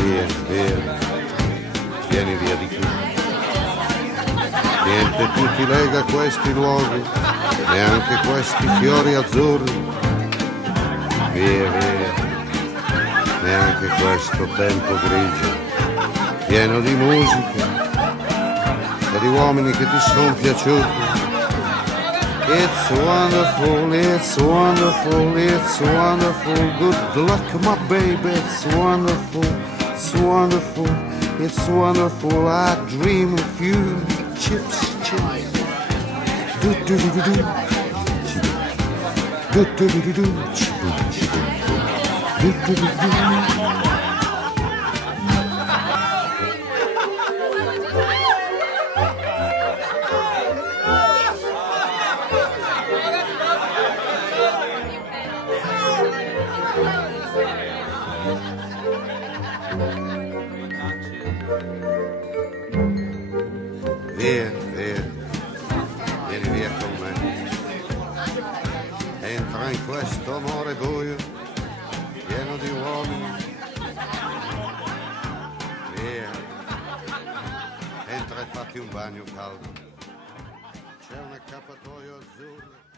Via, via, vieni via di qui. Niente più ti lega a questi luoghi, neanche questi fiori azzurri. Via, via, neanche questo tempo grigio, pieno di musica e di uomini che ti sono piaciuti. It's wonderful, it's wonderful, it's wonderful. Good luck, my baby. It's wonderful, it's wonderful, it's wonderful. I dream of you. Chips, chips. Do do do do do. Do do do do do. Do do do do. Via, via, vieni via con me. Entra in questo amore buio, pieno di uomini. Via, entra e fatti un bagno caldo. C'è un accappatoio azzurro.